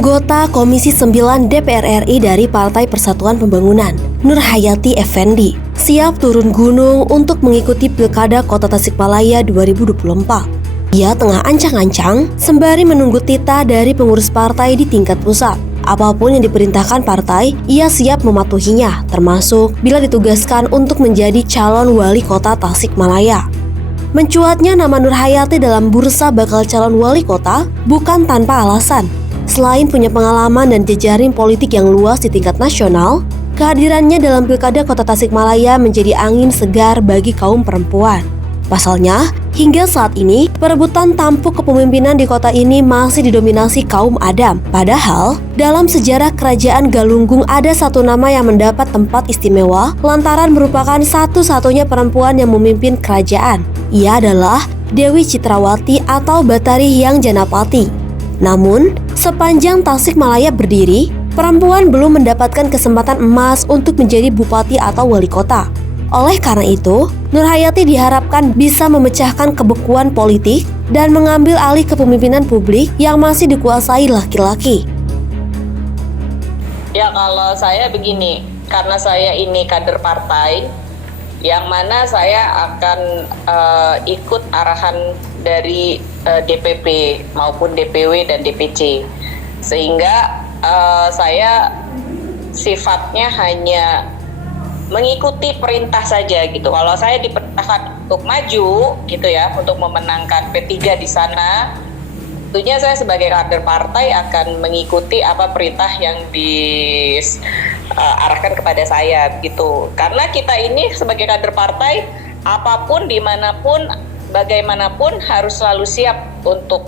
Anggota Komisi 9 DPR RI dari Partai Persatuan Pembangunan, Nurhayati Effendi, siap turun gunung untuk mengikuti Pilkada Kota Tasikmalaya 2024. Ia tengah ancang-ancang sembari menunggu titah dari pengurus partai di tingkat pusat. Apapun yang diperintahkan partai, ia siap mematuhinya, termasuk bila ditugaskan untuk menjadi calon wali kota Tasikmalaya. Mencuatnya nama Nurhayati dalam bursa bakal calon wali kota bukan tanpa alasan. Selain punya pengalaman dan jejaring politik yang luas di tingkat nasional, kehadirannya dalam Pilkada Kota Tasikmalaya menjadi angin segar bagi kaum perempuan. Pasalnya, hingga saat ini, perebutan tampuk kepemimpinan di kota ini masih didominasi kaum Adam. Padahal, dalam sejarah Kerajaan Galunggung ada satu nama yang mendapat tempat istimewa lantaran merupakan satu-satunya perempuan yang memimpin kerajaan. Ia adalah Dewi Citrawati atau Batari Hyang Janapati. Namun, sepanjang Tasikmalaya berdiri, perempuan belum mendapatkan kesempatan emas untuk menjadi bupati atau wali kota. Oleh karena itu, Nurhayati diharapkan bisa memecahkan kebekuan politik dan mengambil alih kepemimpinan publik yang masih dikuasai laki-laki. Ya, kalau saya begini, karena saya ini kader partai, yang mana saya akan ikut arahan dari DPP maupun DPW dan DPC, sehingga saya sifatnya hanya mengikuti perintah saja gitu. Kalau saya diperintahkan untuk maju gitu ya, untuk memenangkan P3 di sana, tentunya saya sebagai kader partai akan mengikuti apa perintah yang diarahkan kepada saya gitu. Karena kita ini sebagai kader partai, apapun dimanapun bagaimanapun harus selalu siap untuk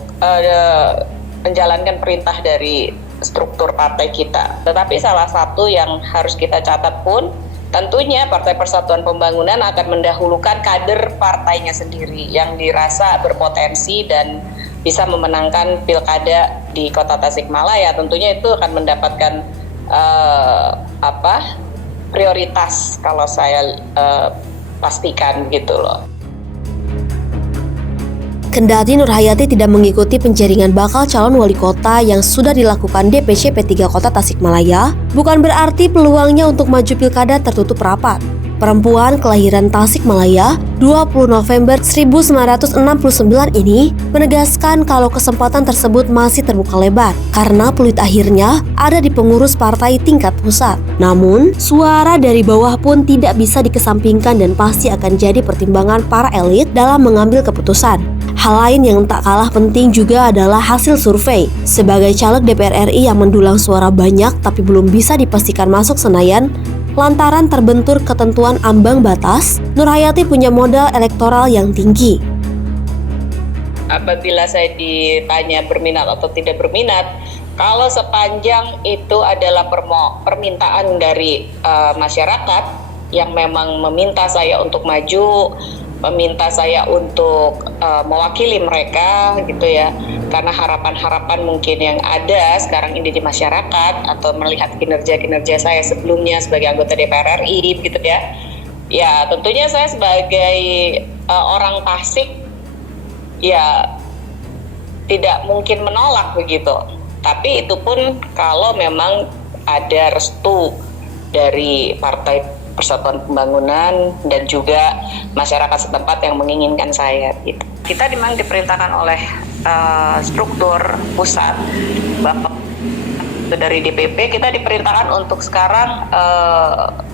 menjalankan perintah dari struktur partai kita. Tetapi salah satu yang harus kita catat pun, tentunya Partai Persatuan Pembangunan akan mendahulukan kader partainya sendiri yang dirasa berpotensi dan bisa memenangkan pilkada di Kota Tasikmalaya. Tentunya itu akan mendapatkan prioritas kalau saya pastikan gitu loh. Kendati Nurhayati tidak mengikuti penjaringan bakal calon wali kota yang sudah dilakukan DPC P3 Kota Tasikmalaya, bukan berarti peluangnya untuk maju pilkada tertutup rapat. Perempuan kelahiran Tasikmalaya 20 November 1969 ini menegaskan kalau kesempatan tersebut masih terbuka lebar karena peluit akhirnya ada di pengurus partai tingkat pusat. Namun, suara dari bawah pun tidak bisa dikesampingkan dan pasti akan jadi pertimbangan para elit dalam mengambil keputusan. Hal lain yang tak kalah penting juga adalah hasil survei. Sebagai caleg DPR RI yang mendulang suara banyak tapi belum bisa dipastikan masuk Senayan lantaran terbentur ketentuan ambang batas, Nurhayati punya modal elektoral yang tinggi. Apabila saya ditanya berminat atau tidak berminat, kalau sepanjang itu adalah permintaan dari masyarakat yang memang meminta saya untuk maju, meminta saya untuk mewakili mereka gitu ya, karena harapan-harapan mungkin yang ada sekarang ini di masyarakat atau melihat kinerja saya sebelumnya sebagai anggota DPR RI gitu ya. Ya tentunya saya sebagai orang Tasik ya tidak mungkin menolak begitu. Tapi itu pun kalau memang ada restu dari Partai Persatuan Pembangunan dan juga masyarakat setempat yang menginginkan saya gitu. Kita memang diperintahkan oleh struktur pusat, Bapak dari DPP, kita diperintahkan untuk sekarang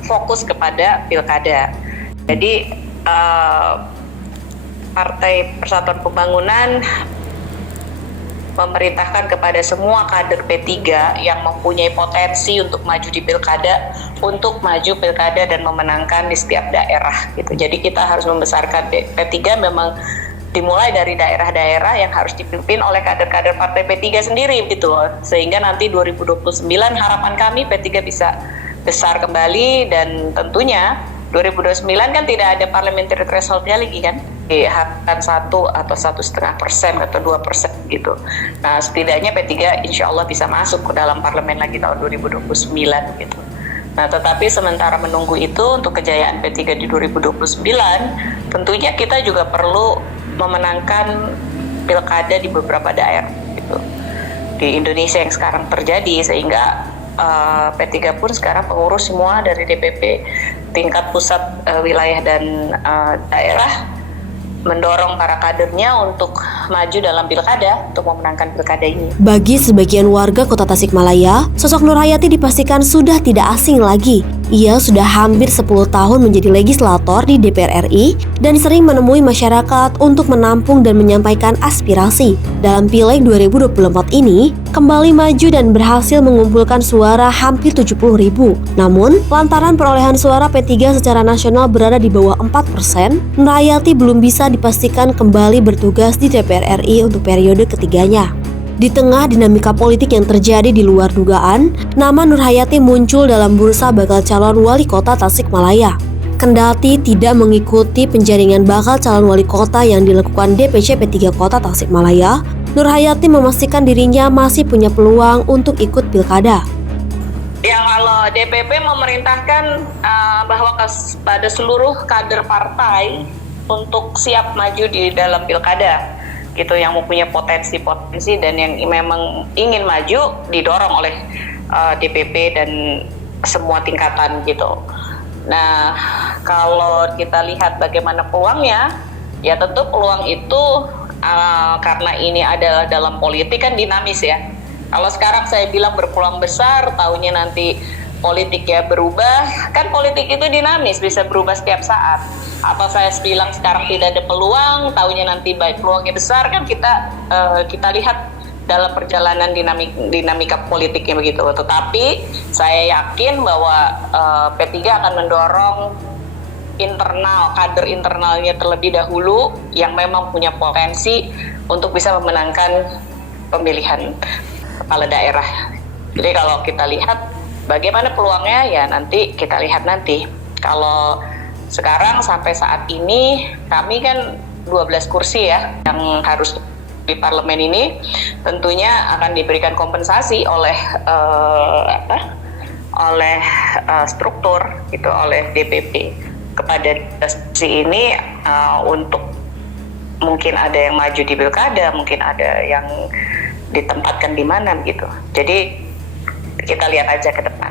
fokus kepada pilkada. Jadi Partai Persatuan Pembangunan memerintahkan kepada semua kader P3 yang mempunyai potensi untuk maju di pilkada untuk maju pilkada dan memenangkan di setiap daerah gitu. Jadi kita harus membesarkan P3 memang dimulai dari daerah-daerah yang harus dipimpin oleh kader-kader partai P3 sendiri gitu loh. Sehingga nanti 2029 harapan kami P3 bisa besar kembali dan tentunya 2029 kan tidak ada parliamentary threshold-nya lagi kan, diharapkan 1 atau 1,5% atau 2% gitu. Nah setidaknya P3 insya Allah bisa masuk ke dalam parlemen lagi tahun 2029 gitu. Nah tetapi sementara menunggu itu untuk kejayaan P3 di 2029, tentunya kita juga perlu memenangkan pilkada di beberapa daerah gitu. di Indonesia yang sekarang terjadi, sehingga P3 pun sekarang pengurus semua dari DPP tingkat pusat, wilayah dan daerah mendorong para kadernya untuk maju dalam pilkada, untuk memenangkan pilkada ini. Bagi sebagian warga Kota Tasikmalaya, sosok Nurhayati dipastikan sudah tidak asing lagi. Ia sudah hampir 10 tahun menjadi legislator di DPR RI dan sering menemui masyarakat untuk menampung dan menyampaikan aspirasi. Dalam Pileg 2024 ini, kembali maju dan berhasil mengumpulkan suara hampir 70.000. Namun, lantaran perolehan suara P3 secara nasional berada di bawah 4%, Nurhayati belum bisa dipastikan kembali bertugas di DPR RI untuk periode ketiganya. Di tengah dinamika politik yang terjadi di luar dugaan, nama Nurhayati muncul dalam bursa bakal calon wali kota Tasikmalaya. Kendati tidak mengikuti penjaringan bakal calon wali kota yang dilakukan DPC P3 Kota Tasikmalaya, Nurhayati memastikan dirinya masih punya peluang untuk ikut pilkada. Ya, kalau DPP memerintahkan bahwa pada seluruh kader partai untuk siap maju di dalam pilkada, gitu, yang mempunyai potensi dan yang memang ingin maju didorong oleh DPP dan semua tingkatan gitu. Nah, kalau kita lihat bagaimana peluangnya, ya tentu peluang itu karena ini adalah dalam politik kan dinamis ya. Kalau sekarang saya bilang berpeluang besar, tahunya nanti politik ya berubah, kan politik itu dinamis, bisa berubah setiap saat. Atau saya bilang sekarang tidak ada peluang, tahunya nanti baik peluangnya besar, kan kita lihat dalam perjalanan dinamika politiknya begitu. Tetapi saya yakin bahwa P3 akan mendorong kader internalnya terlebih dahulu yang memang punya potensi untuk bisa memenangkan pemilihan kepala daerah. Jadi kalau kita lihat bagaimana peluangnya, ya nanti kita lihat nanti. Kalau sekarang sampai saat ini kami kan 12 kursi ya yang harus di parlemen ini, tentunya akan diberikan kompensasi oleh struktur gitu, oleh DPP kepada kursi ini, untuk mungkin ada yang maju di pilkada, mungkin ada yang ditempatkan di mana gitu. Jadi kita lihat aja ke depan.